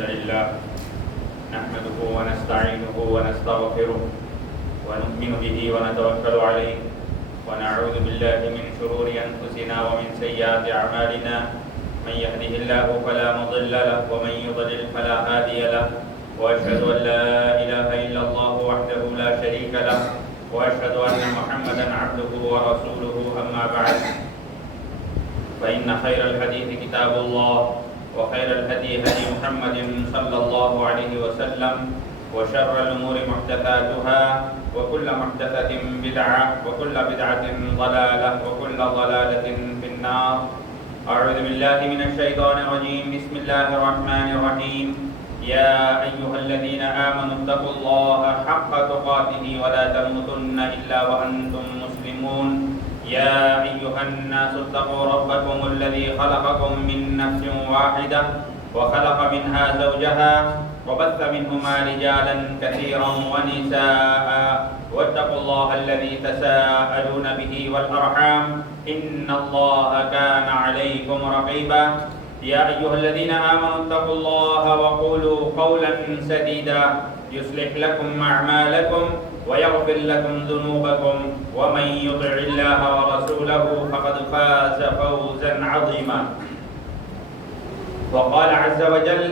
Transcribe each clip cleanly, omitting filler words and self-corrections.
الحمد لله نحمده ونستعينه ونستغفره ونؤمن به ونتوكل عليه ونعوذ بالله من شرور أنفسنا ومن سيئات أعمالنا من يهده الله فلا مضل له ومن يضلل فلا هادي له وأشهد أن لا إله إلا الله وحده لا شريك له وأشهد أن محمدا عبده ورسوله أما بعد فإن خير الحديث كتاب الله وخير الهدي هدي محمد صلى الله عليه وسلم وشر الأمور محدثاتها وكل محدثة بدعة وكل بدعة ضلالة وكل ضلالة في النار. أعوذ بالله من الشيطان الرجيم. بسم الله الرحمن الرحيم. يا أيها الذين آمنوا اتقوا الله حق تقاته ولا تموتن إلا وأنتم مسلمون. يا أيها الناس اتقوا ربكم الذي خلقكم من نفس واحدة وخلق منها زوجها وبث منهما رجالا كثيرا ونساء واتقوا الله الذي تساءلون به والأرحام إن الله كان عليكم رقيبا. يا أيها الذين آمنوا اتقوا الله وقولوا قولا سديدا يصلح لكم أعمالكم ويغفر لكم ذنوبكم ومن يطع الله ورسوله فقد فاز فوزا عظيما. وقال عز وجل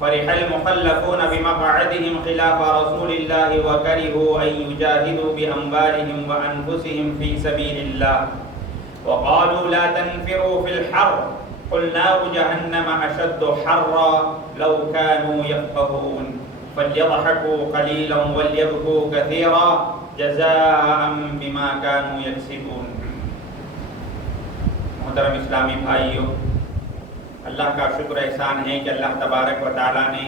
فرح المخلفون بمقعدهم خلاف رسول الله وكرهوا أن يجاهدوا بأموالهم وأنفسهم في سبيل الله وقالوا لا تنفروا في الحر قل نار جهنم أشد حرا لو كانوا يفقهون فليضحكوا قليلا وليبكوا كثيرا جزاء بما كانوا يكسبون. محترم اسلامی بھائیوں، اللہ کا شکر احسان ہے کہ اللہ تبارک و تعالیٰ نے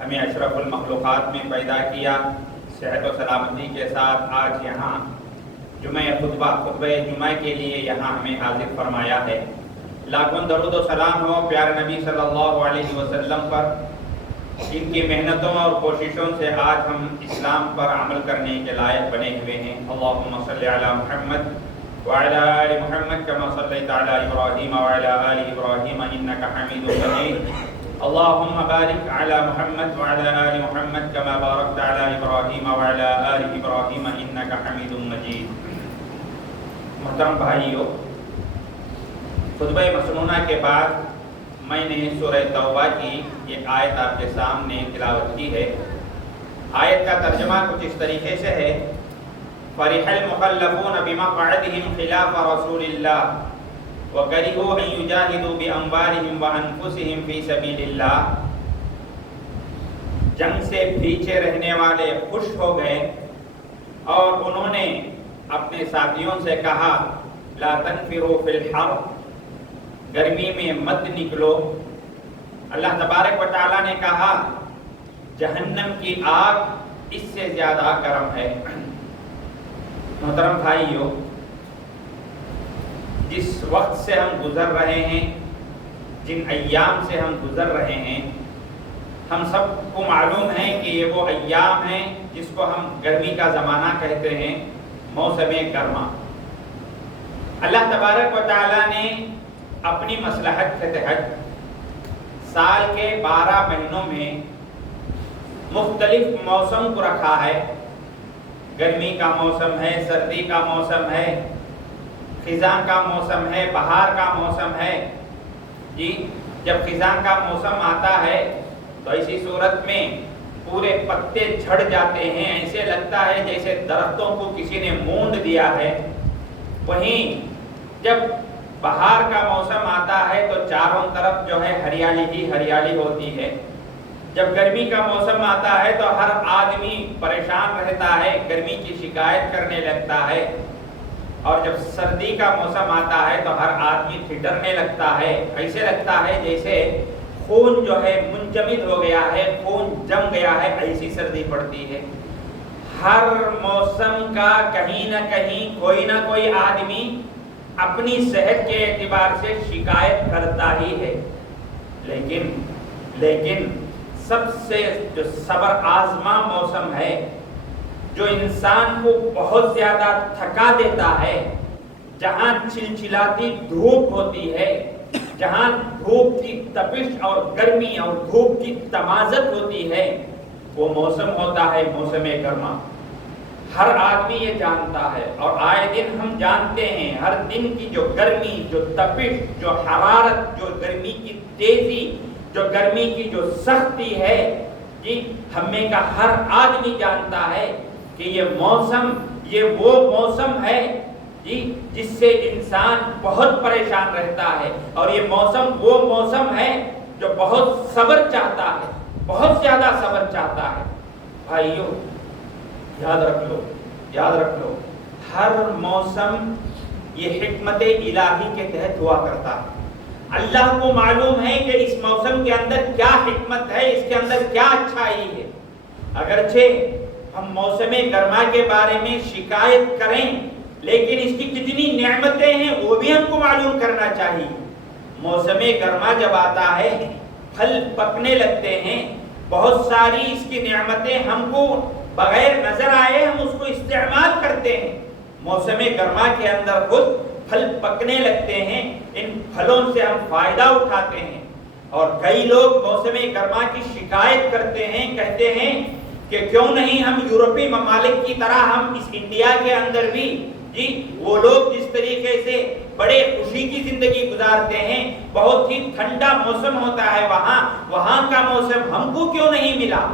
ہمیں اشرف المخلوقات میں پیدا کیا، صحت و سلامتی کے ساتھ آج یہاں خطبہ جمعہ کے لیے یہاں ہمیں حاضر فرمایا ہے. لاکھوں درود و سلام ہو پیارے نبی صلی اللہ علیہ وسلم پر، ان کی محنتوں اور کوششوں سے آج ہم اسلام پر عمل کرنے کے لائق بنے ہوئے ہیں. اللہم صلی علی محمد وعلی آل محمد کما صلیت علی ابراہیم وعلی آل ابراہیم انکا حمید مجید. اللہم بارک علی محمد وعلی آل محمد کما بارکت علی ابراہیم وعلی آل ابراہیم انکا حمید مجید. محترم بھائیو، خطبہ مسنونہ کے بعد میں نے سورہ توبہ کی ایک آیت آپ کے سامنے تلاوت کی ہے. آیت کا ترجمہ کچھ اس طریقے سے ہے: فرح المخلفون بمقعدهم خلاف رسول اللہ وکرہوا ان یجاہدوا باموالہم وانفسہم فی سبیل اللہ. جنگ سے پیچھے رہنے والے خوش ہو گئے اور انہوں نے اپنے ساتھیوں سے کہا لا تنفروا فی الحر، گرمی میں مت نکلو. اللہ تبارک و تعالیٰ نے کہا جہنم کی آگ اس سے زیادہ گرم ہے. محترم بھائیو، جس وقت سے ہم گزر رہے ہیں، جن ایام سے ہم گزر رہے ہیں، ہم سب کو معلوم ہے کہ یہ وہ ایام ہیں جس کو ہم گرمی کا زمانہ کہتے ہیں، موسم گرما. اللہ تبارک و تعالیٰ نے اپنی مصلحت کے تحت سال کے 12 مہینوں میں مختلف موسم کو رکھا ہے. گرمی کا موسم ہے، سردی کا موسم ہے، خزاں کا موسم ہے، بہار کا موسم ہے. جی، جب خزاں کا موسم آتا ہے تو ایسی صورت میں پورے پتے جھڑ جاتے ہیں، ایسے لگتا ہے جیسے درختوں کو کسی نے مونڈ دیا ہے. وہیں جب بہار کا موسم آتا ہے تو چاروں طرف جو ہے ہریالی ہی ہریالی ہوتی ہے. جب گرمی کا موسم آتا ہے تو ہر آدمی پریشان رہتا ہے، گرمی کی شکایت کرنے لگتا ہے. اور جب سردی کا موسم آتا ہے تو ہر آدمی ٹھٹرنے لگتا ہے، ایسے لگتا ہے جیسے خون جو ہے منجمد ہو گیا ہے، خون جم گیا ہے، ایسی سردی پڑتی ہے. ہر موسم کا کہیں نہ کہیں کوئی نہ کوئی آدمی اپنی صحت کے اعتبار سے شکایت کرتا ہی ہے. لیکن سب سے جو صبر آزما موسم ہے، جو انسان کو بہت زیادہ تھکا دیتا ہے، جہاں چلچلاتی دھوپ ہوتی ہے، جہاں دھوپ کی تپش اور گرمی اور دھوپ کی تمازت ہوتی ہے وہ موسم ہوتا ہے موسم گرما. ہر آدمی یہ جانتا ہے اور آئے دن ہم جانتے ہیں ہر دن کی جو گرمی، جو تپش، جو حرارت، جو گرمی کی تیزی، جو گرمی کی جو سختی ہے جی، ہم میں کا ہر آدمی جانتا ہے کہ یہ موسم، یہ وہ موسم ہے جی جس سے انسان بہت پریشان رہتا ہے. اور یہ موسم وہ موسم ہے جو بہت صبر چاہتا ہے، بہت زیادہ صبر چاہتا ہے. بھائیو یاد رکھ لو، یاد رکھ لو، ہر موسم یہ حکمت الہی کے تحت ہوا کرتا ہے. اللہ کو معلوم ہے کہ اس موسم کے اندر کیا حکمت ہے، اس کے اندر کیا اچھائی ہے. اگرچہ ہم موسم گرما کے بارے میں شکایت کریں لیکن اس کی کتنی نعمتیں ہیں وہ بھی ہم کو معلوم کرنا چاہیے. موسم گرما جب آتا ہے پھل پکنے لگتے ہیں، بہت ساری اس کی نعمتیں ہم کو بغیر نظر آئے ہم اس کو استعمال کرتے ہیں. موسم گرما کے اندر خود پھل پکنے لگتے ہیں، ان پھلوں سے ہم فائدہ اٹھاتے ہیں. اور کئی لوگ موسم گرما کی شکایت کرتے ہیں، کہتے ہیں کہ کیوں نہیں ہم یورپی ممالک کی طرح ہم اس انڈیا کے اندر بھی جی وہ لوگ جس طریقے سے بڑے خوشی کی زندگی گزارتے ہیں، بہت ہی ٹھنڈا موسم ہوتا ہے وہاں کا موسم ہم کو کیوں نہیں ملا.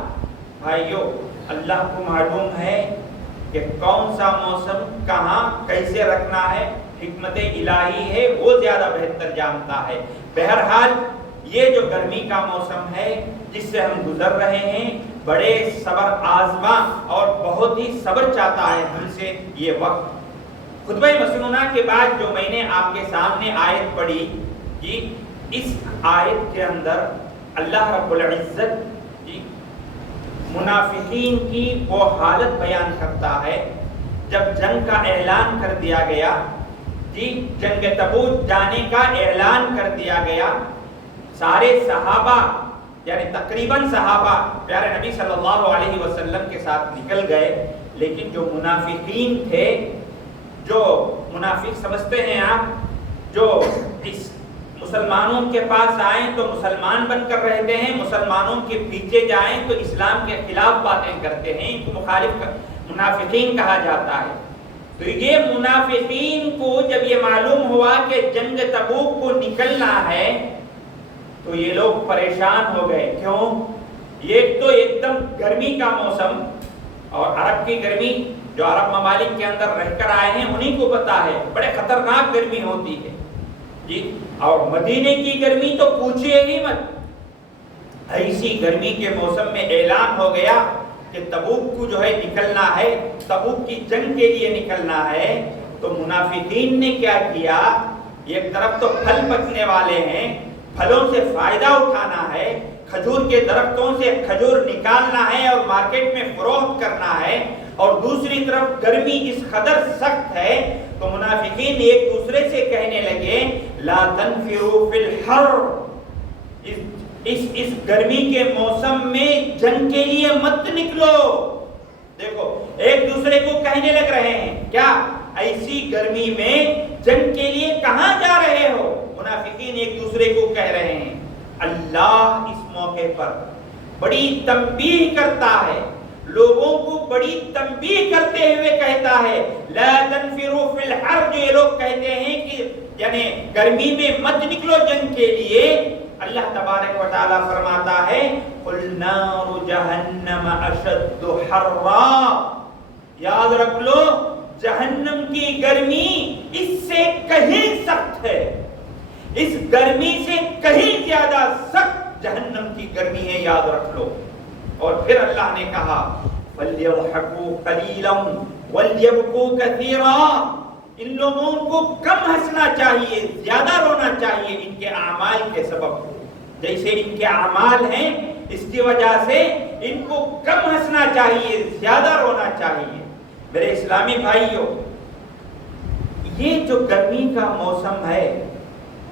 بھائیو اللہ کو معلوم ہے کہ کون سا موسم کہاں کیسے رکھنا ہے. حکمت الہی ہے وہ زیادہ بہتر جانتا ہے. بہرحال یہ جو گرمی کا موسم ہے جس سے ہم گزر رہے ہیں، بڑے صبر آزما اور بہت ہی صبر چاہتا ہے ہم سے یہ وقت. خطبہ مسنونہ کے بعد جو میں نے آپ کے سامنے آیت پڑھی جی، اس آیت کے اندر اللہ رب العزت جی منافقین کی وہ حالت بیان کرتا ہے جب جنگ کا اعلان کر دیا گیا جی، جنگ تبوک جانے کا اعلان کر دیا گیا. سارے صحابہ یعنی تقریباً صحابہ پیارے نبی صلی اللہ علیہ وسلم کے ساتھ نکل گئے، لیکن جو منافقین تھے، جو منافق سمجھتے ہیں آپ، جو اس مسلمانوں کے پاس آئیں تو مسلمان بن کر رہتے ہیں، مسلمانوں کے پیچھے جائیں تو اسلام کے خلاف باتیں کرتے ہیں، ان کو مخالف منافقین کہا جاتا ہے. تو یہ منافقین کو جب یہ معلوم ہوا کہ جنگ تبوک کو نکلنا ہے تو یہ لوگ پریشان ہو گئے. کیوں؟ ایک تو ایک دم گرمی کا موسم، اور عرب کی گرمی جو عرب ممالک کے اندر رہ کر آئے ہیں انہیں کو پتا ہے بڑے خطرناک گرمی ہوتی ہے جی. اور مدینے کی گرمی تو پوچھئے ہی مت. ایسی گرمی کے موسم میں اعلان ہو گیا کہ تبوک کو جو ہے نکلنا ہے، تبوک کی جنگ کے لیے نکلنا ہے. تو منافقین نے کیا کیا؟ ایک طرف تو پھل پکنے والے ہیں، پھلوں سے فائدہ اٹھانا ہے، کھجور کے درختوں سے کھجور نکالنا ہے اور مارکیٹ میں فروخت کرنا ہے، اور دوسری طرف گرمی اس قدر سخت ہے تو منافقین ایک دوسرے سے کہنے لگے لا تنفروا فی الحر، اس گرمی کے موسم میں جنگ کے لیے مت نکلو. دیکھو ایک دوسرے کو کہنے لگ رہے ہیں کیا ایسی گرمی میں جنگ کے لیے کہاں جا رہے ہو؟ منافقین ایک دوسرے کو کہہ رہے ہیں. اللہ اس موقع پر بڑی تنبیہ کرتا ہے، لوگوں کو بڑی تنبیہ کرتے ہوئے کہتا ہے لا تنفروا فی الحر. جو یہ لوگ کہتے ہیں کہ یعنی گرمی میں مت نکلو جنگ کے لیے، اللہ تبارک و تعالی فرماتا ہے قل نار جہنم اشد حرا. یاد رکھ لو جہنم کی گرمی اس سے کہیں سخت ہے، اس گرمی سے کہیں زیادہ سخت جہنم کی گرمی ہے، یاد رکھ لو. اور پھر اللہ نے کہا فَلْيَضْحَكُوا قَلِيلًا وَلْيَبْكُوا كَثِيرًا. ان لوگوں کو کم ہنسنا چاہیے، زیادہ رونا چاہیے ان کے اعمال کے سبب. جیسے ان کے اعمال ہیں اس کی وجہ سے ان کو کم ہنسنا چاہیے، زیادہ رونا چاہیے. میرے اسلامی بھائیوں، یہ جو گرمی کا موسم ہے،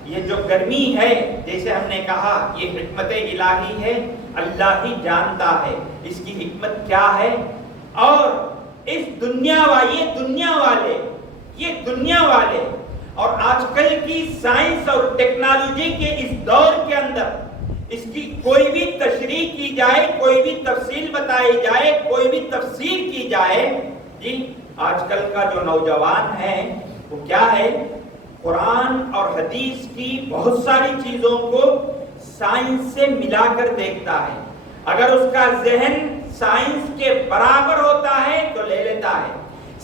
یہ جو گرمی ہے، جیسے ہم نے کہا یہ حکمت الہی ہے، اللہ ہی جانتا ہے اس کی حکمت کیا ہے. اور اس دنیا والے اور آج کل کی سائنس اور ٹیکنالوجی کے اس دور کے اندر اس کی کوئی بھی تشریح کی جائے، کوئی بھی تفصیل بتائی جائے، کوئی بھی تفسیر کی جائے، جی آج کل کا جو نوجوان ہے وہ کیا ہے، قرآن اور حدیث کی بہت ساری چیزوں کو سائنس سے ملا کر دیکھتا ہے۔ اگر اس کا ذہن سائنس کے برابر ہوتا ہے تو لے لیتا ہے،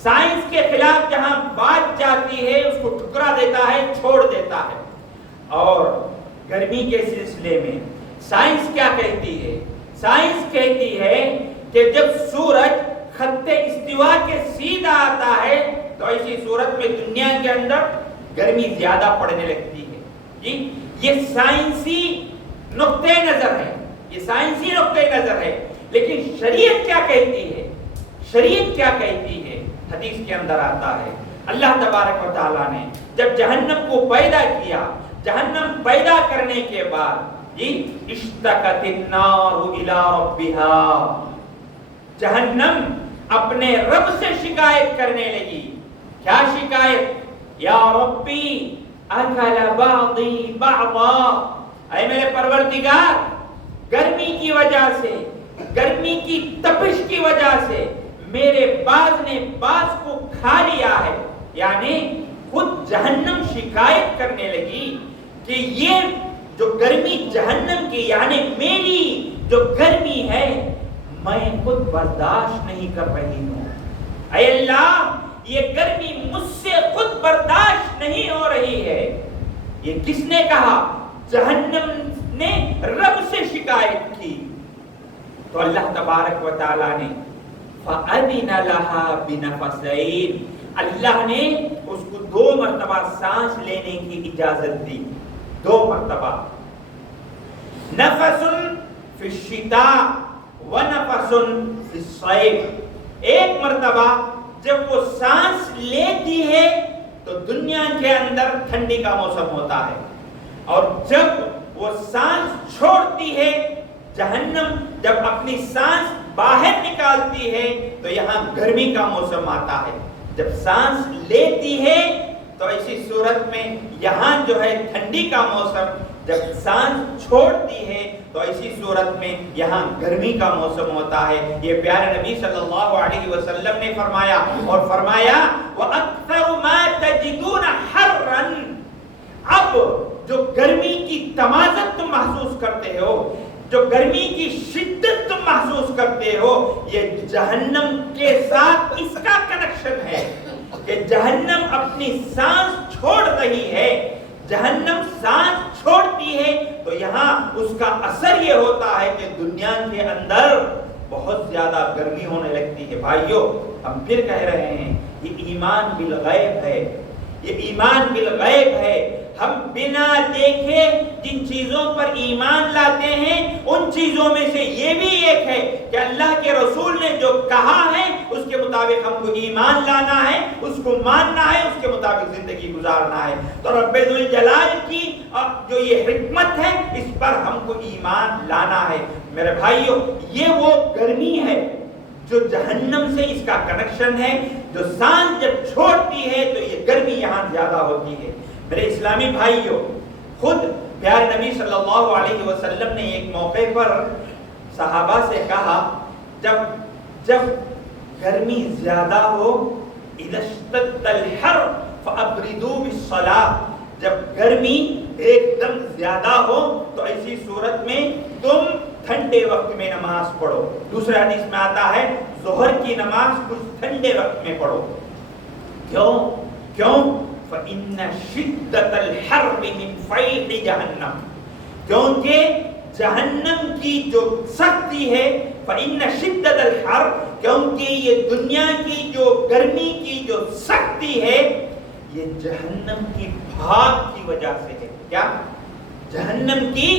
سائنس کے خلاف جہاں بات جاتی ہے اس کو ٹھکرا دیتا ہے، چھوڑ دیتا ہے۔ اور گرمی کے سلسلے میں سائنس کیا کہتی ہے؟ سائنس کہتی ہے کہ جب سورج خط استوا کے سیدھا آتا ہے تو ایسی صورت میں دنیا کے اندر گرمی زیادہ پڑنے لگتی ہے۔ جی یہ سائنسی نقطہ نظر ہے، یہ سائنسی نقطہ نظر ہے، لیکن شریعت کیا کہتی ہے؟ شریعت کیا کہتی ہے؟ حدیث کے اندر آتا ہے اللہ تبارک و تعالیٰ نے جب جہنم کو پیدا کیا، جہنم پیدا کرنے کے بعد جی اشتقت النار الی ربها، جہنم اپنے رب سے شکایت کرنے لگی۔ کیا شکایت؟ یا ربی اکل بعضی بعضا، اے میرے پروردگار گرمی کی وجہ سے، گرمی کی تپش کی وجہ سے میرے باز نے باز کو کھا لیا ہے۔ یعنی خود جہنم شکایت کرنے لگی کہ یہ جو گرمی جہنم کی یعنی میری جو گرمی ہے میں خود برداشت نہیں کر رہی ہوں، اے اللہ یہ گرمی مجھ سے خود برداشت نہیں ہو رہی ہے۔ یہ کس نے کہا؟ جہنم نے رب سے شکایت کی۔ تو اللہ تبارک و تعالی نے فَأَذِنَ لَهَا بِنَفَسَيْنِ، اللہ نے اس کو 2 مرتبہ سانس لینے کی اجازت دی، 2 مرتبہ، نفس فی الشتاء ونفس فی الصیف، ایک مرتبہ جب وہ سانس لیتی ہے تو دنیا کے اندر ٹھنڈی کا موسم ہوتا ہے، اور جب وہ سانس چھوڑتی ہے، جہنم جب اپنی سانس باہر نکالتی ہے تو یہاں گرمی کا موسم آتا ہے۔ جب سانس لیتی ہے تو ایسی صورت میں یہاں جو ہے ٹھنڈی کا موسم، جب سانس چھوڑتی ہے تو ایسی صورت میں یہاں گرمی کا موسم ہوتا ہے۔ یہ پیارے نبی صلی اللہ علیہ وسلم نے فرمایا، اور فرمایا وَأَكْثَرُ مَا تَجِدُونَ حَرًّا، اب جو گرمی کی تمازت تم محسوس کرتے ہو، جو گرمی کی شدت تم محسوس کرتے ہو، یہ جہنم کے ساتھ اس کا کنیکشن ہے کہ جہنم اپنی سانس چھوڑ رہی ہے۔ جہنم سانس چھوڑتی ہے تو یہاں اس کا اثر یہ ہوتا ہے کہ دنیا کے اندر بہت زیادہ گرمی ہونے لگتی ہے۔ بھائیو ہم پھر کہہ رہے ہیں یہ ایمان بالغیب ہے، یہ ایمان بالغیب ہے۔ ہم بنا دیکھے جن چیزوں پر ایمان لاتے ہیں ان چیزوں میں سے یہ بھی ایک ہے کہ اللہ کے رسول نے جو کہا ہے اس کے مطابق ہم کو ایمان لانا ہے، اس کو ماننا ہے، اس کے مطابق زندگی گزارنا ہے۔ تو رب ذوالجلال کی جو یہ حکمت ہے اس پر ہم کو ایمان لانا ہے۔ میرے بھائیو یہ وہ گرمی ہے جو جہنم سے اس کا کنیکشن ہے، جو سانس جب چھوڑتی ہے تو یہ گرمی یہاں زیادہ ہوتی ہے۔ میرے اسلامی بھائیوں، خود پیارے نبی صلی اللہ علیہ وسلم نے ایک موقع پر صحابہ سے کہا جب گرمی زیادہ ہو اذا اشتد الحر فابردوا بالصلاة، جب گرمی ایک دم زیادہ ہو تو ایسی صورت میں تم ٹھنڈے وقت میں نماز پڑھو۔ دوسرے حدیث میں آتا ہے ظہر کی نماز کچھ ٹھنڈے وقت میں پڑھو۔ کیوں؟ فَإِنَّ شِدَّةَ الْحَرِّ مِنْ فَيْحِ جَهَنَّمْ، کیونکہ جہنم کی جو سختی ہے، فَإِنَّ شِدَّةَ الْحَرِّ، کیونکہ یہ دنیا کی جو گرمی کی جو سختی ہے یہ جہنم کی بھاپ کی وجہ سے ہے۔ کیا؟ جہنم کی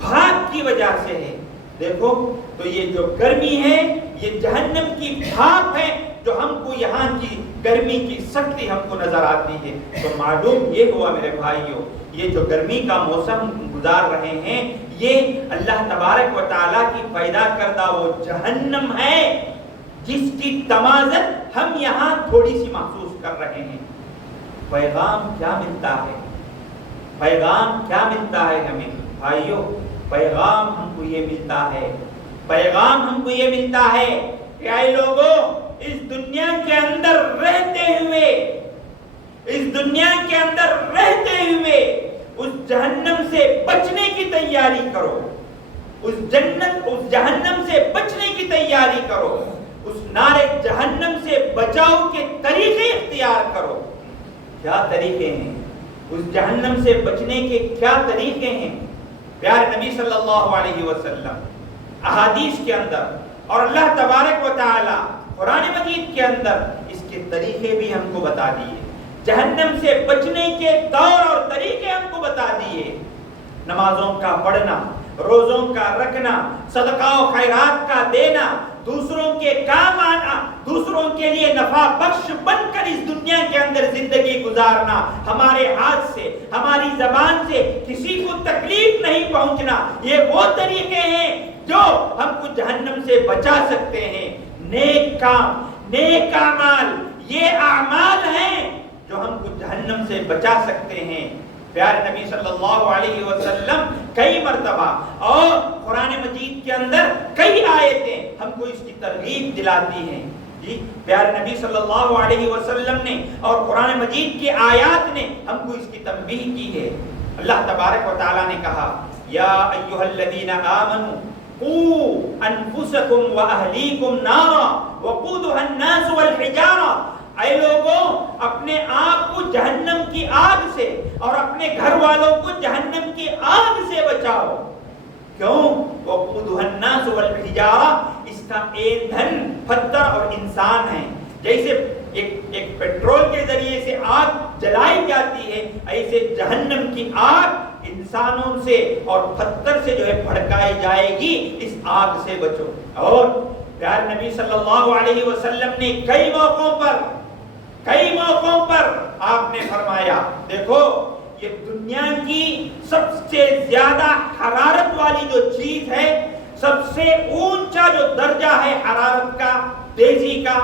بھاپ کی وجہ سے ہے۔ دیکھو تو یہ جو گرمی ہے یہ جہنم کی بھاپ ہے جو ہم کو یہاں کی گرمی کی سختی ہم کو نظر آتی ہے۔ تو معلوم یہ ہوا میرے بھائیوں، یہ جو گرمی کا موسم گزار رہے ہیں یہ اللہ تبارک و تعالیٰ کی پیدا کردہ وہ جہنم ہے جس کی تمازت ہم یہاں تھوڑی سی محسوس کر رہے ہیں۔ پیغام کیا ملتا ہے؟ پیغام کیا ملتا ہے ہمیں بھائیوں؟ پیغام ہم کو یہ ملتا ہے، پیغام ہم کو یہ ملتا ہے کہ اے لوگوں، اس دنیا کے اندر رہتے ہوئے، اس دنیا کے اندر رہتے ہوئے اس جہنم سے بچنے کی تیاری کرو، اس جہنم سے بچنے کی تیاری کرو، اس نار جہنم سے بچاؤ کے طریقے اختیار کرو۔ کیا طریقے ہیں؟ اس جہنم سے بچنے کے کیا طریقے ہیں؟ پیارے نبی صلی اللہ علیہ وسلم احادیث کے اندر اور اللہ تبارک و تعالی قرآن مجید کے اندر اس کے طریقے بھی ہم کو بتا دیے، جہنم سے بچنے کے طور اور طریقے ہم کو بتا دیے۔ نمازوں کا پڑھنا، روزوں کا رکھنا، صدقہ و خیرات کا دینا، دوسروں کے کام آنا، دوسروں کے لیے نفع بخش بن کر اس دنیا کے اندر زندگی گزارنا، ہمارے ہاتھ سے، ہماری زبان سے کسی کو تکلیف نہیں پہنچنا، یہ وہ طریقے ہیں جو ہم کو جہنم سے بچا سکتے ہیں۔ نیک کام، نیک اعمال، یہ اعمال ہیں جو ہم کو جہنم سے بچا سکتے ہیں۔ پیارے نبی صلی اللہ علیہ وسلم کئی مرتبہ اور قرآن مجید کے اندر کئی آیتیں ہم کو اس کی ترغیب دلاتی ہیں۔ جی پیارے نبی صلی اللہ علیہ وسلم نے اور قرآن مجید کی آیات نے ہم کو اس کی تنبیہ کی ہے۔ اللہ تبارک و تعالی نے کہا یا ایھا الذین آمنوا قوا انفسکم واہلیکم نارا وقودھا الناس والحجارہ، اے لوگوں اپنے آپ کو جہنم کی آگ سے اور اپنے گھر والوں کو جہنم کی آگ سے بچاؤ۔ کیوں؟ وقودھا الناس والحجارہ، اس کا ایندھن پتھر اور انسان ہے۔ جیسے ایک پیٹرول کے ذریعے سے آگ جلائی جاتی ہے، ایسے جہنم کی آگ انسانوں سے اور پتھر سے جو ہے بھڑکائی جائے گی، اس آگ سے بچو۔ اور پیارے نبی صلی اللہ علیہ وسلم نے کئی موقعوں پر آپ نے فرمایا دیکھو یہ دنیا کی سب سے زیادہ حرارت والی جو چیز ہے، سب سے اونچا جو درجہ ہے حرارت کا، تیزی کا،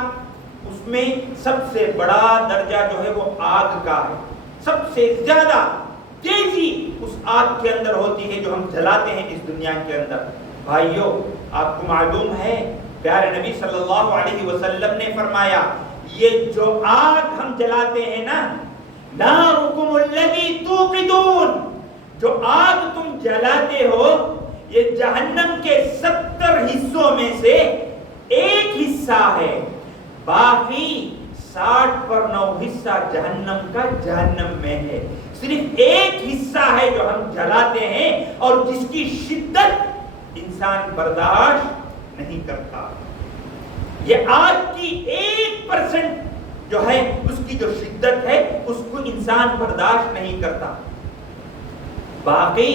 اس میں سب سے بڑا درجہ جو ہے وہ آگ کا ہے۔ سب سے زیادہ تیزی اس آگ کے اندر ہوتی ہے جو ہم جلاتے ہیں اس دنیا کے اندر۔ بھائیو آپ کو معلوم ہے پیارے نبی صلی اللہ علیہ وسلم نے فرمایا یہ جو آگ ہم جلاتے ہیں نا، نارکم الذی توقدون، جو آگ تم جلاتے ہو یہ جہنم کے 70 حصوں میں سے ایک حصہ ہے، باقی 60/9 حصہ جہنم کا جہنم میں ہے۔ صرف ایک حصہ ہے جو ہم جلاتے ہیں اور جس کی شدت انسان برداشت نہیں کرتا۔ یہ آگ کی 1% جو ہے اس کی جو شدت ہے اس کو انسان برداشت نہیں کرتا، باقی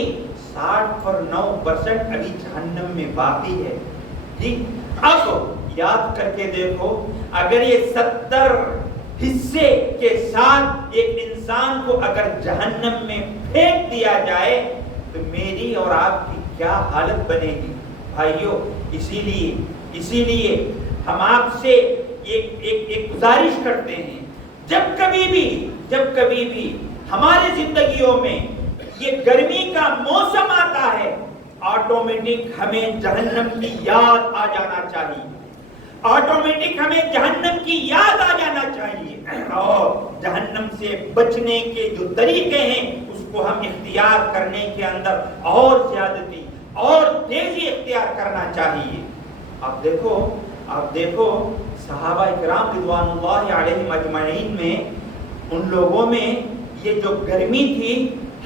60/9% ابھی جہنم میں باقی ہے۔ جی اب یاد کر کے دیکھو، اگر یہ 70 حصے کے ساتھ ایک انسان کو اگر جہنم میں پھینک دیا جائے تو میری اور آپ کی کیا حالت بنے گی؟ بھائیو اسی لیے ہم آپ سے ایک گزارش کرتے ہیں، جب کبھی بھی ہمارے زندگیوں میں یہ گرمی کا موسم آتا ہے، آٹومیٹک ہمیں جہنم کی یاد آ جانا چاہیے، آٹومیٹک ہمیں جہنم کی یاد آ جانا چاہیے، اور جہنم سے بچنے کے جو طریقے ہیں اس کو ہم اختیار کرنے کے اندر اور زیادتی اور تیزی اختیار کرنا چاہیے۔ آپ دیکھو صحابہ اکرام رضوان اللہ علیہم اجمعین میں، ان لوگوں میں یہ جو گرمی تھی،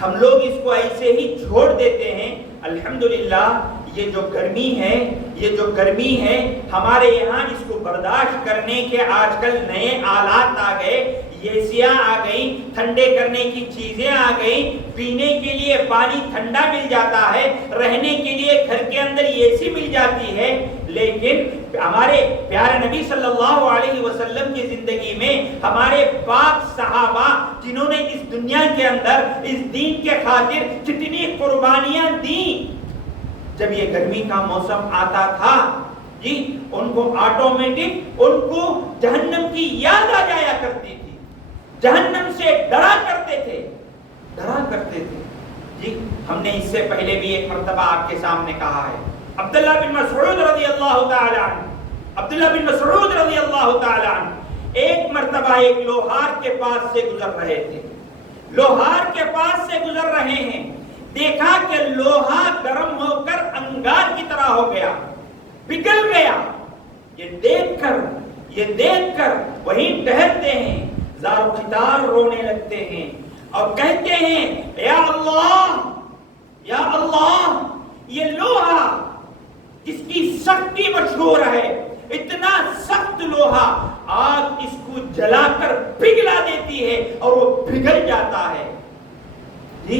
ہم لوگ اس کو ایسے ہی چھوڑ دیتے ہیں۔ الحمدللہ یہ جو گرمی ہے ہمارے یہاں اس کو برداشت کرنے کے آج کل نئے آلات آ گئے، ایسیاں آ گئی، ٹھنڈے کرنے کی چیزیں آ گئی، پینے کے لیے پانی ٹھنڈا مل جاتا ہے، رہنے کے لیے گھر کے اندر اے سی مل جاتی ہے، لیکن ہمارے پیارے نبی صلی اللہ علیہ وسلم کی زندگی میں ہمارے پاک صحابہ جنہوں نے اس دنیا کے اندر اس دین کے خاطر کتنی قربانیاں دیں، جب یہ گرمی کا موسم آتا تھا جی ان کو آٹومیٹک ان کو جہنم کی یاد آ جایا کرتی تھی۔ جہنم سے ڈرا کرتے تھے جی ہم نے اس سے پہلے بھی ایک مرتبہ آپ کے سامنے کہا ہے. عبداللہ بن مسعود رضی اللہ تعالی عنہ ایک مرتبہ ایک لوہار کے پاس سے گزر رہے تھے. لوہار کے پاس سے گزر رہے ہیں، دیکھا کہ لوہا گرم ہو کر انگار کی طرح ہو گیا، پگھل گیا. یہ دیکھ کر وہیں ٹہرتے ہیں، زار و خطار رونے لگتے ہیں اور کہتے ہیں یا اللہ یہ لوہا جس کی سختی مشہور ہے، اتنا سخت لوہا آگ اس کو جلا کر پگھلا دیتی ہے اور وہ پگھل جاتا ہے. جی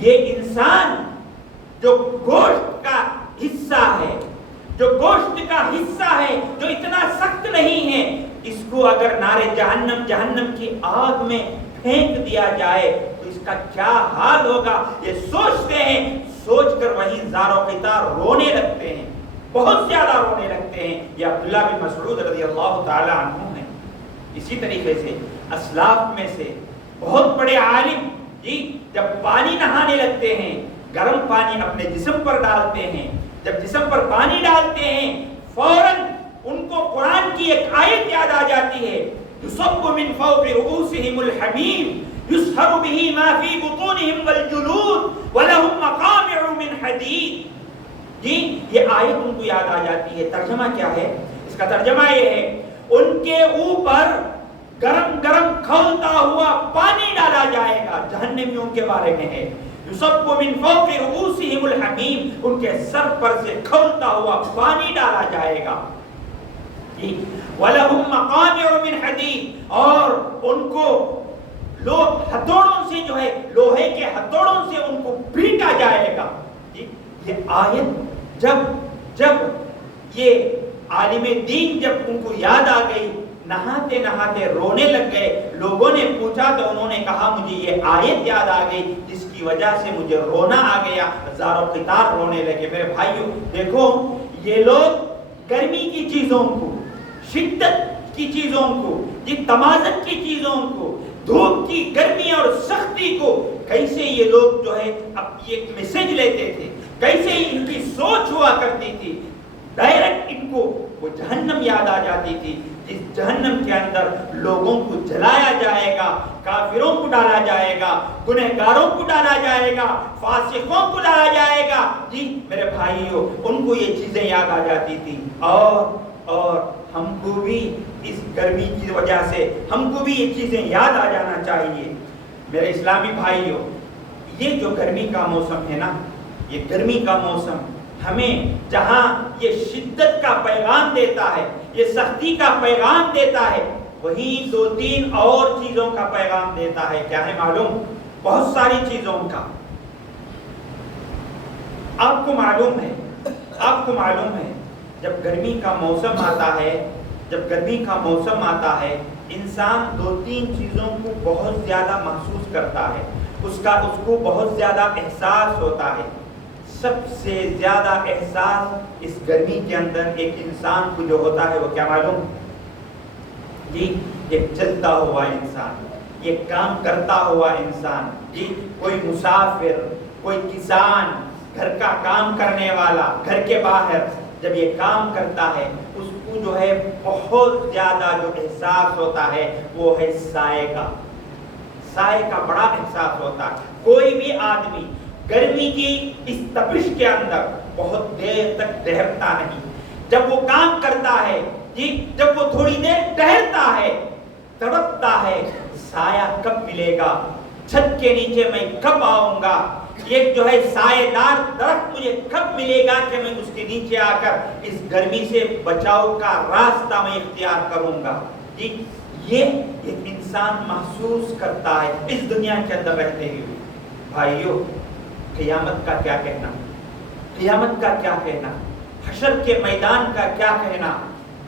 یہ انسان جو گوشت کا حصہ ہے، جو اتنا سخت نہیں ہے، اس کو اگر نارے جہنم کی آگ میں پھینک دیا جائے تو اس کا کیا حال ہوگا، یہ سوچتے ہیں. سوچ کر وہیں زار و خطار رونے لگتے ہیں، بہت زیادہ رونے لگتے ہیں. یہ عبداللہ بن مسعود رضی اللہ تعالی عنہ ہیں. اسی طریقے سے اسلاف میں سے بہت بڑے عالم جی جب پانی نہانے لگتے ہیں، گرم پانی اپنے جسم پر ڈالتے ہیں، جب جسم پر پانی ڈالتے ہیں فوراً ان کو قرآن کی ایک آیت یاد آ جاتی ہے، یصب من فوق رؤوسهم الحمیم یسحر به ما فی بطونهم والجلود ولهم مقامع من حدید. جی یہ آیت ان کو یاد آ جاتی ہے. ترجمہ کیا ہے اس کا؟ ترجمہ یہ ہے ان کے اوپر گرم کھولتا ہوا پانی ڈالا جائے گا. جہنمیوں کے بارے میں ہے یصب من فوق رؤوسهم الحمیم، ان کے سر پر سے کھولتا ہوا پانی ڈالا جائے گا. وَلَهُمْ مَقَامِعُ مِنْ حَدِيدٍ، اور ان کو ہتھوڑوں سے جو ہے لوہے کے ہتھوڑوں سے ان کو پیٹا جائے گا. یہ آیت جب یہ عالم دین جب ان کو یاد آ گئی، نہاتے نہاتے رونے لگ گئے. لوگوں نے پوچھا تو انہوں نے کہا مجھے یہ آیت یاد آ گئی جس کی وجہ سے مجھے رونا آ گیا، زار و خطار رونے لگے. میرے بھائیو دیکھو، یہ لوگ گرمی کی چیزوں کو، شدت کی چیزوں کو، یہ تمازن کی چیزوں کو، دھوپ کی گرمی اور سختی کو، کیسے یہ لوگ جو ہے اب یہ میسج لیتے تھے، کیسے ان کی سوچ ہوا کرتی تھی. ڈائریکٹ ان کو وہ جہنم یاد آ جاتی تھی، جس جہنم کے اندر لوگوں کو جلایا جائے گا، کافروں کو ڈالا جائے گا، گنہگاروں کو ڈالا جائے گا، فاسقوں کو ڈالا جائے گا. جی میرے بھائیوں، ان کو یہ چیزیں یاد آ جاتی تھی. اور ہم کو بھی اس گرمی کی وجہ سے ہم کو بھی یہ چیزیں یاد آ جانا چاہیے. میرے اسلامی بھائیوں، یہ جو گرمی کا موسم ہے نا، یہ گرمی کا موسم ہمیں جہاں یہ شدت کا پیغام دیتا ہے، یہ سختی کا پیغام دیتا ہے، وہیں 2-3 اور چیزوں کا پیغام دیتا ہے. کیا ہے معلوم؟ بہت ساری چیزوں کا. آپ کو معلوم ہے جب گرمی کا موسم آتا ہے انسان 2-3 چیزوں کو بہت زیادہ محسوس کرتا ہے، اس کو بہت زیادہ احساس ہوتا ہے. سب سے زیادہ احساس اس گرمی کے اندر ایک انسان کو جو ہوتا ہے وہ کیا معلوم؟ جی ایک چلتا ہوا انسان، یہ کام کرتا ہوا انسان. جی کوئی مسافر، کوئی کسان، گھر کا کام کرنے والا، گھر کے باہر جب یہ کام کرتا ہے اس کو جو ہے بہت زیادہ جو احساس ہوتا ہے وہ ہے سائے کا بڑا احساس ہوتا ہے. کوئی بھی آدمی گرمی کی اس تپش کے اندر بہت دیر تک ٹہرتا نہیں. جب وہ کام کرتا ہے، جی جب وہ تھوڑی دیر ٹہرتا ہے، تڑپتا ہے، سایہ کب ملے گا، چھت کے نیچے میں کب آؤں گا، ایک جو ہے سایہ دار درخت مجھے کب ملے گا کہ میں اس کے نیچے آ کر اس گرمی سے بچاؤ کا راستہ میں اختیار کروں گا. جی یہ ایک انسان محسوس کرتا ہے اس دنیا کے اندر رہتے ہوئے. بھائیو قیامت کا کیا کہنا، حشر کے میدان کا کیا کہنا.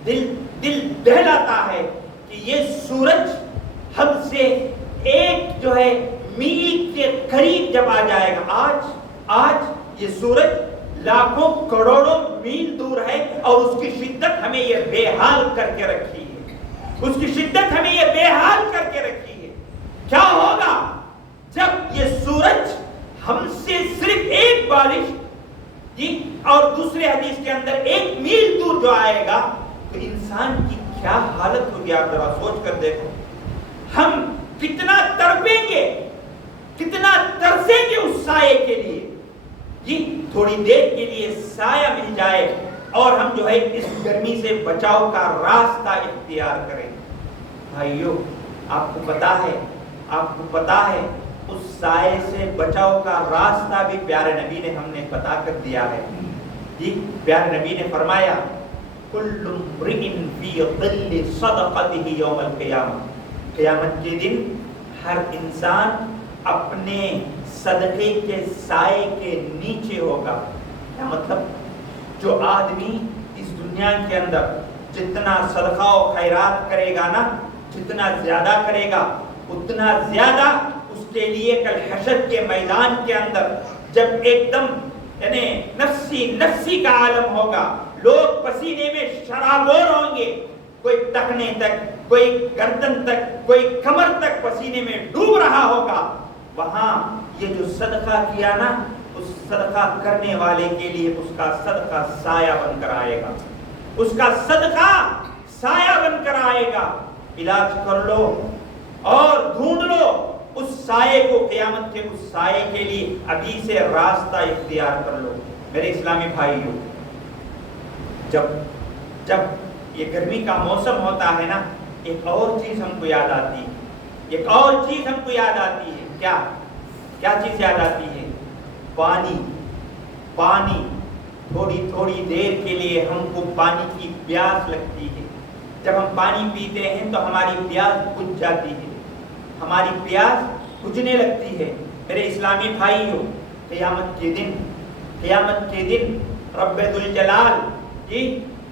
دل دہلاتا ہے کہ یہ سورج حد سے ایک جو ہے میل کے قریب جب آ جائے گا. آج یہ سورج لاکھوں کروڑوں میل دور ہے اور اس کی شدت ہمیں یہ بے حال کر کے رکھی ہے. کیا ہوگا جب یہ سورج ہم سے صرف ایک بالش اور دوسرے حدیث کے اندر 1 میل دور جو آئے گا تو انسان کی کیا حالت ہوگی؟ آپ ذرا سوچ کر دیکھو، ہم کتنا تڑپیں گے، کتنا ترسیں گے اس سائے کے لیے، تھوڑی دیر کے لیے سایہ مل جائے اور ہم جو ہے اس گرمی سے بچاؤ کا راستہ اختیار کریں۔ بھائیو، آپ کو پتا ہے اس سائے سے بچاؤ کا راستہ بھی پیارے نبی نے ہم نے بتا کر دیا ہے۔ پیارے نبی نے فرمایا کل امرئ فی ظل صدقتہ یوم القیامہ، قیامت کے دن ہر انسان اپنے صدقے کے سائے کے نیچے ہوگا۔ کیا مطلب؟ جو آدمی اس دنیا کے اندر جتنا صدقہ و خیرات کرے گا نا، جتنا زیادہ کرے گا اتنا زیادہ اس کے لیے کل حشر کے میدان کے اندر جب ایک دم یعنی نفسی کا عالم ہوگا، لوگ پسینے میں شرابور ہوں گے، کوئی ٹخنے تک، کوئی گردن تک، کوئی کمر تک پسینے میں ڈوب رہا ہوگا، وہاں یہ جو صدقہ کیا نا، اس صدقہ کرنے والے کے لیے اس کا صدقہ سایہ بن کر آئے گا، اس کا صدقہ سایہ بن کر آئے گا۔ علاج کر لو اور ڈھونڈ لو اس سائے کو، قیامت کے اس سائے کے لیے ابھی سے راستہ اختیار کر لو۔ میرے اسلامی بھائیوں، جب یہ گرمی کا موسم ہوتا ہے نا، ایک اور چیز ہم کو یاد آتی ہے، کیا چیز یاد آتی ہے؟ پانی۔ تھوڑی دیر کے لیے ہم کو پانی کی پیاس لگتی ہے، جب ہم پانی پیتے ہیں تو ہماری پیاس بجھ جاتی ہے، ہماری پیاس بجھنے لگتی ہے۔ میرے اسلامی بھائیوں، قیامت کے دن رب ذوالجلال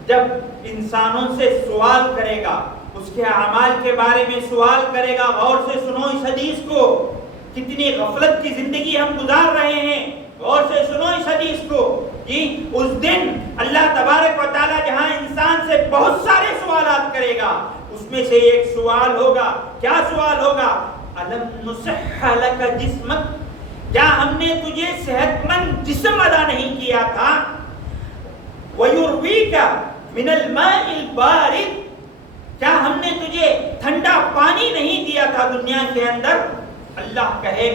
جب انسانوں سے سوال کرے گا، اس کے اعمال کے بارے میں سوال کرے گا، غور سے سنو اس حدیث کو، کتنی غفلت کی زندگی ہم گزار رہے ہیں، غور سے سنو اس حدیث کو۔ اس دن اللہ تبارک و تعالی جہاں انسان سے بہت سارے سوالات کرے گا، اس میں سے ایک سوال ہوگا، کیا سوال ہوگا؟ الم نصح لک جسمک، کیا ہم نے تجھے صحت مند جسم عطا نہیں کیا تھا؟ وَيُرْوِيكَ مِنَ الْمَاءِ الْبَارِدِ، کیا ہم نے تجھے ٹھنڈا پانی نہیں دیا تھا دنیا کے اندر؟ اللہ کہے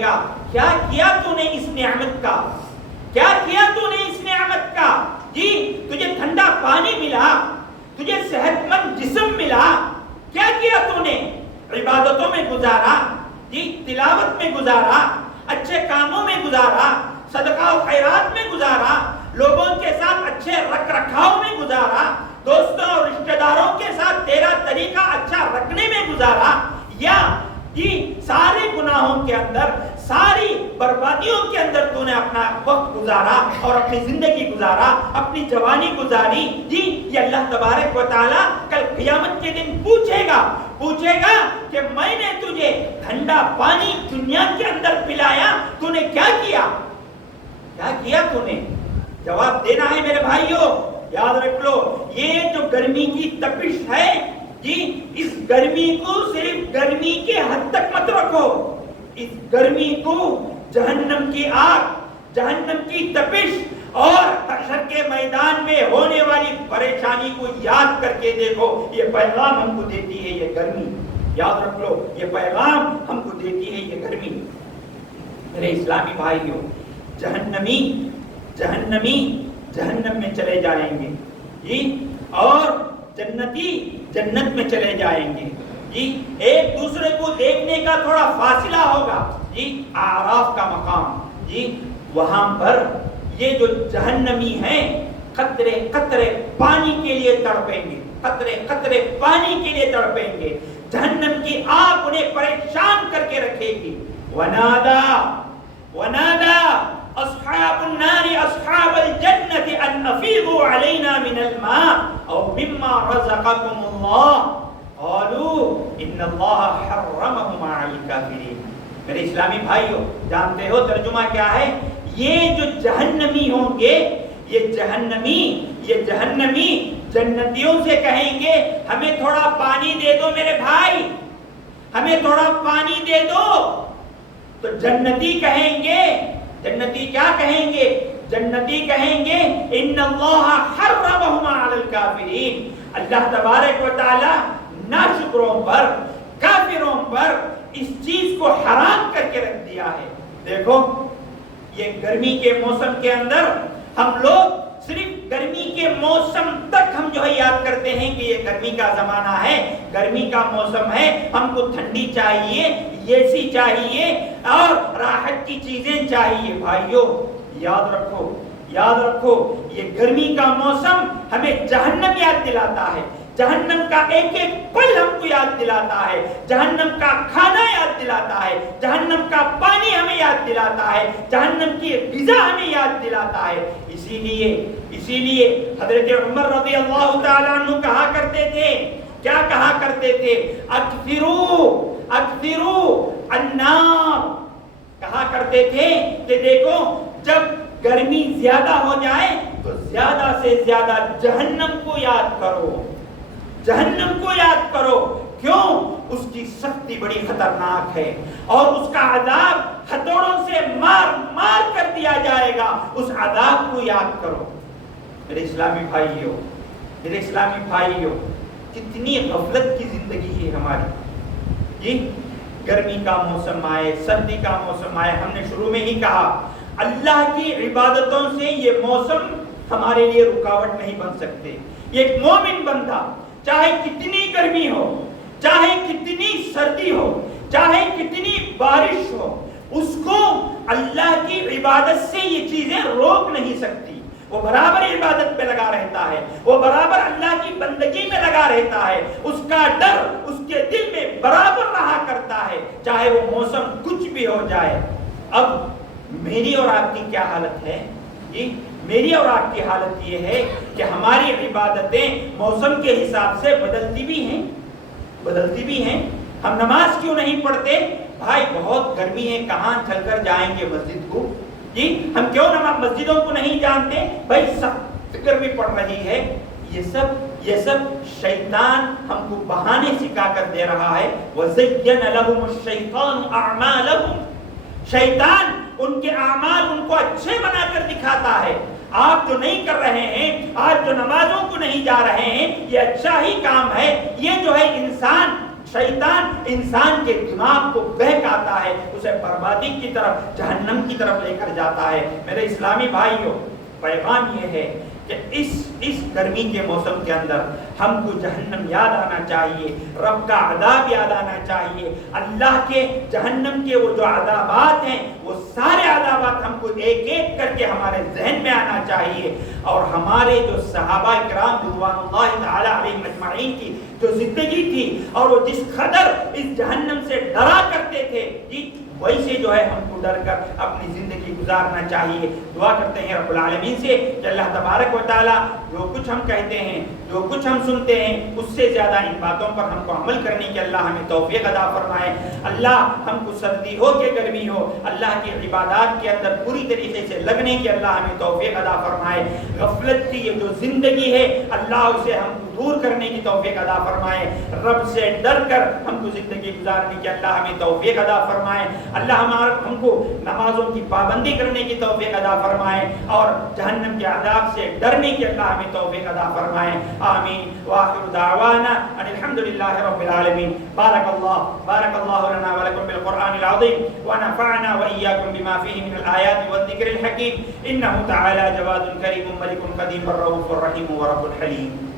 گا کیا کیا تو نے اس نعمت کا، کیا کیا تو نے اس نعمت کا؟ تجھے ٹھنڈا پانی ملا، تجھے صحت مند جسم ملا، کیا کیا تو نے؟ عبادتوں میں گزارا، تلاوت میں گزارا، اچھے کاموں میں گزارا، صدقہ و خیرات میں گزارا، لوگوں کے ساتھ اچھے رکھ رکھاؤ میں گزارا، دوستوں اور رشتہ داروں کے ساتھ تیرا طریقہ اچھا رکھنے میں گزارا، یا سارے گناہوں کے اندر، ساری بربادیوں کے اندر تو نے اپنا وقت گزارا اور اپنی زندگی گزارا، اپنی جوانی گزاری؟ یہ اللہ تبارک و تعالیٰ کل قیامت کے دن پوچھے گا کہ میں نے تجھے ٹھنڈا پانی دنیا کے اندر پلایا، تو نے کیا کیا تو نے؟ جواب دینا ہے میرے بھائیوں، یاد رکھ لو، یہ جو گرمی کی تپش ہے، اس گرمی کو صرف گرمی کے حد تک مت رکھو، اس گرمی کو جہنم کی آگ، جہنم کی تپش اور حشر کے میدان میں ہونے والی پریشانی کو یاد کر کے دیکھو۔ یہ پیغام ہم کو دیتی ہے یہ گرمی، یاد رکھ لو، یہ پیغام ہم کو دیتی ہے یہ گرمی۔ میرے اسلامی بھائیوں، جہنمی جہنم میں چلے جائیں گے، اور جنتی جنت میں چلے جائیں گے۔ ایک دوسرے کو دیکھنے کا تھوڑا فاصلہ ہوگا، اعراف کا مقام، وہاں پر یہ جو جہنمی ہیں قطرے قطرے پانی کے لیے تڑپیں گے، قطرے قطرے پانی کے لیے تڑپیں گے۔ جہنم کی آگ انہیں پریشان کر کے رکھے گی۔ ونادا اصحاب النار اصحاب الجنة ان افیضوا علینا من الماء او مما رزقکم اللہ قالوا ان اللہ حرمهما علی الکافرین۔ میرے اسلامی بھائیوں، جانتے ہو ترجمہ کیا ہے؟ یہ جو جہنمی ہوں گے، یہ جہنمی جنتیوں سے کہیں گے ہمیں تھوڑا پانی دے دو میرے بھائی، ہمیں تھوڑا پانی دے دو، تو جنتی کہیں گے، جنتی کیا کہیں گے؟ جنتی کہیں گے ان اللہ حرمہما علی الکافرین، اللہ تبارک و تعالی ناشکروں پر، کافروں پر اس چیز کو حرام کر کے رکھ دیا ہے۔ دیکھو یہ گرمی کے موسم کے اندر ہم لوگ صرف گرمی کے موسم تک ہم جو ہے یاد کرتے ہیں کہ یہ گرمی کا زمانہ ہے، گرمی کا موسم ہے، ہم کو ٹھنڈی چاہیے، اے سی چاہیے اور راحت کی چیزیں چاہیے۔ بھائیو یاد رکھو، یاد رکھو، یہ گرمی کا موسم ہمیں جہنم یاد دلاتا ہے، جہنم کا ایک ایک پل ہم کو یاد دلاتا ہے، جہنم کا کھانا یاد دلاتا ہے، جہنم کا پانی ہمیں یاد دلاتا ہے، جہنم کی غذا ہمیں یاد دلاتا ہے۔ اسی لیے حضرت عمر رضی اللہ تعالیٰ عنہ کہا کرتے تھے، کیا کہا کرتے تھے؟ اکثروا النار، کہا کرتے تھے کہ دیکھو جب گرمی زیادہ ہو جائے تو زیادہ سے زیادہ جہنم کو یاد کرو، جہنم کو یاد کرو۔ کیوں؟ اس کی سختی بڑی خطرناک ہے اور اس کا عذاب ہتھوڑوں سے مار مار کر دیا جائے گا، اس عذاب کو یاد کرو۔ میرے اسلامی بھائیوں، میرے اسلامی بھائیوں، کتنی غفلت کی زندگی ہے ہماری۔ جی گرمی کا موسم آئے، سردی کا موسم آئے، ہم نے شروع میں ہی کہا اللہ کی عبادتوں سے یہ موسم ہمارے لیے رکاوٹ نہیں بن سکتے۔ ایک مومن بندہ چاہے کتنی گرمی ہو، چاہے کتنی سردی ہو، چاہے کتنی بارش ہو، اس کو اللہ کی عبادت سے یہ چیزیں روک نہیں سکتی۔ وہ برابر عبادت پہ لگا رہتا ہے، وہ برابر اللہ کی بندگی میں لگا رہتا ہے، اس کا ڈر اس کے دل میں برابر رہا کرتا ہے، چاہے وہ موسم کچھ بھی ہو جائے۔ اب میری اور آپ کی کیا حالت ہے؟ جی میری اور آپ کی حالت یہ ہے کہ ہماری عبادتیں موسم کے حساب سے بدلتی بھی ہیں، بدلتی بھی ہیں۔ ہم نماز کیوں نہیں پڑھتے؟ بھائی بہت گرمی ہے، کہاں چل کر جائیں گے مسجد کو؟ جی ہم کیوں مسجدوں کو نہیں جانتے؟ بھائی سخت گرمی پڑ رہی ہے۔ یہ سب شیطان ہم کو بہانے سکھا کر دے رہا ہے۔ وَزَيَّنَ لَهُمُ الشَّيْطَانُ أَعْمَالَهُمْ، شیطان ان کے اعمال ان کو اچھے بنا کر دکھاتا ہے۔ آپ جو نہیں کر رہے ہیں، آج جو نمازوں کو نہیں جا رہے ہیں، یہ اچھا ہی کام ہے۔ یہ جو ہے شیطان انسان کے دماغ کو بہکاتا ہے، اسے بربادی کی طرف، جہنم کی طرف لے کر جاتا ہے۔ میرے اسلامی بھائیوں، پیغام یہ ہے کہ اس گرمی کے موسم کے اندر ہم کو جہنم یاد آنا چاہیے، رب کا عذاب یاد آنا چاہیے، اللہ کے جہنم کے وہ جو عذابات ہیں وہ سارے عذابات ہم کو ایک ایک کر کے ہمارے ذہن میں آنا چاہیے۔ اور ہمارے جو صحابہ کرام رضوان اللہ تعالی علیہم اجمعین کی جو زندگی تھی اور وہ جس قدر اس جہنم سے ڈرا کرتے تھے، جی ویسے جو ہے ہم کو ڈر کر اپنی زندگی گزارنا چاہیے۔ دعا کرتے ہیں رب العالمین سے کہ اللہ تبارک و تعالی جو کچھ ہم کہتے ہیں، جو کچھ ہم سنتے ہیں، اس سے زیادہ ان باتوں پر ہم کو عمل کرنے کی اللہ ہمیں توفیق عطا فرمائے۔ اللہ ہم کو سردی ہو کہ گرمی ہو، اللہ کی عبادات کے اندر پوری طریقے سے لگنے کی اللہ ہمیں توفیق عطا فرمائے۔ غفلت کی یہ جو زندگی ہے اللہ اسے ہم کو دور کرنے کی توفیق عطا فرمائے۔ رب سے ڈر کر ہم کو زندگی گزارنے کی اللہ ہمیں توفیق عطا فرمائے۔ اللہ ہم کو نمازوں کی پابندی کرنے کی توفیق عطا فرمائے اور جہنم کے عذاب سے ڈرنے کی اللہ ہمیں توفیق عطا فرمائے۔ آمین وآخر دعوانا ان الحمد للہ رب العالمین۔ بارک اللہ لنا ولکم بالقرآن العظیم ونفعنا وإياكم بما فيه من الآيات والذكر الحكيم إنه تعالى جواد كريم ملك قدير الرؤوف الرحيم ورب الحليم۔